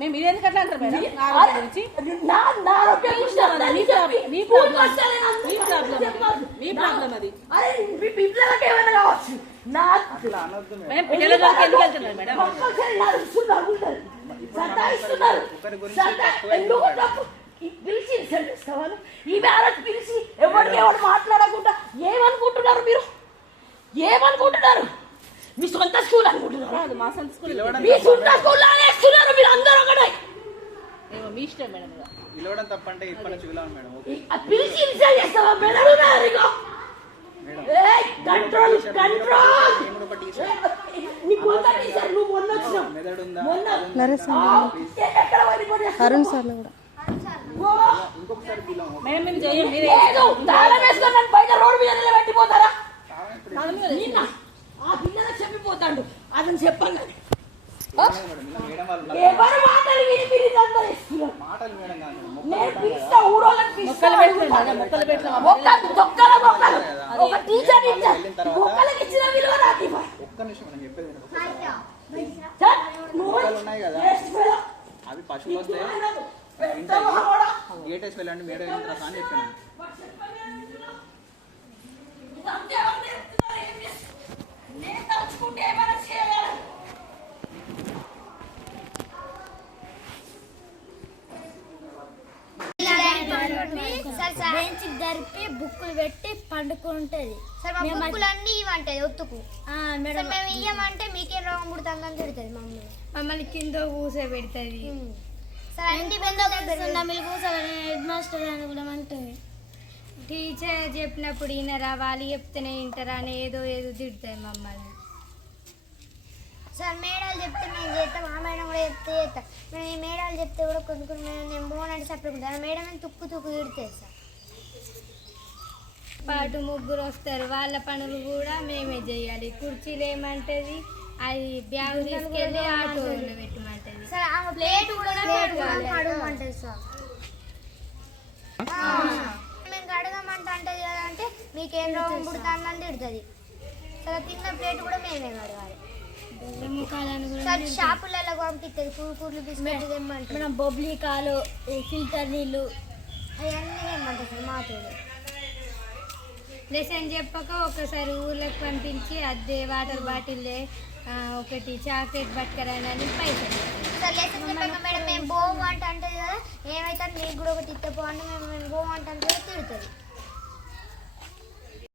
మేము మీరు ఎందుకు అట్లా అంటారు మేడం? నా ఆరోగ్యం గురించి మీ ప్రాబ్లం అది. మేడం పిల్లలకి ఎందుకు వెళ్తున్నారు మేడం? పిలిచి ఈ మ్యారేజ్ పిలిచి ఎవరికి ఎవరు మాట్లాడకుండా ఏమనుకుంటున్నారు మీరు? ఏమనుకుంటున్నారు? మీ సొంత స్కూల్ అనుకుంటున్నారు? మా సొంత స్కూల్ మీ సొంత స్కూల్ వేస్తున్నారు మీరు అందరూ ఒకటే. మీ ఇష్టం మేడం. పిలవడం తప్పంటే ఇప్పటి నుంచి పిలవాలి మేడం. పిలిచి ఇన్సల్ట్ చేస్తావా madam? Control control. Arun sir కూడా బయట రోడ్డు మీద నిలబెట్టిపోతారా? ఆ పిల్లలకు చెప్పిపోతాడు అతను చెప్పాను. ఎవరు మాటలు విని మీరు నేను పిలుస్తా ఊరోళ్ళని పిలుస్తా. ఒక టీచర్ మొక్కలకి ఇచ్చిన విలువ నాకు అవి పశువులు వస్తే గేట్ వేసి వెళ్ళండి మేడం అని చెప్పాను. బెంచ్ జరిపి బుక్కులు పెట్టి పండుకుంటది. బుక్కులన్నీ ఇవ్వంటది ఒత్తుకు. మేము ఇయ్యమంటే మీకేం రోగం పుడుతుందని తిడుతుంది మమ్మల్ని కింద కూసోబెడుతుంది. హెడ్ మాస్టర్ అని కూడా అంటుంది. టీచర్ చెప్పినప్పుడు వినరా, వాళ్ళు చెప్తేనే వింటారా అని ఏదో తిడుతుంది మమ్మల్ని. సార్ మేడాలు చెప్తే మేము చేస్తాం, ఆ మేడం కూడా చెప్తే చేస్తాం. మేము ఈ మేడాలు చెప్తే కూడా కొన్ని నేను బోనంటే సపరేట్ మేడం అని తుక్కు తిడుతుంది సార్. పాటు ముగ్గురు వస్తారు, వాళ్ళ పనులు కూడా మేమే చేయాలి. కుర్చీలు ఏమంటది, అది బ్యాగ్ తీసుకెళ్ళి ఆటోలో పెట్టమంటది. సార్ ఆమె ప్లేట్ కూడా అడగమంటది సార్. మేము అడగమంటే అంటది కదా అంటే మీకేం రోగం పుడుతుందని తిడుతుంది. సార్ తిన్న ప్లేట్ కూడా మేమే అడగాలి. షాపులలో పంపిస్తుంది కూరకూరలు బిస్కెట్ తెమ్మంటే మనం బొబ్లీ కాలు ఫిల్టర్ నీళ్ళు అవన్నీ తెమ్మంటారు సార్ మాతో. లెసన్ చెప్పక ఒకసారి ఊర్లోకి పంపించి అద్దె వాటర్ బాటిల్ ఒకటి చాక్లెట్ పట్టుకరాని పైసలు సార్. లెసన్ చెప్పాక మేడం మేము బోమ్ అంటే అంటది కదా, ఏమైతే మీకు కూడా ఒకటి ఇత్తపో అంటే మేము బోమ్ అంటే తిడుతుంది.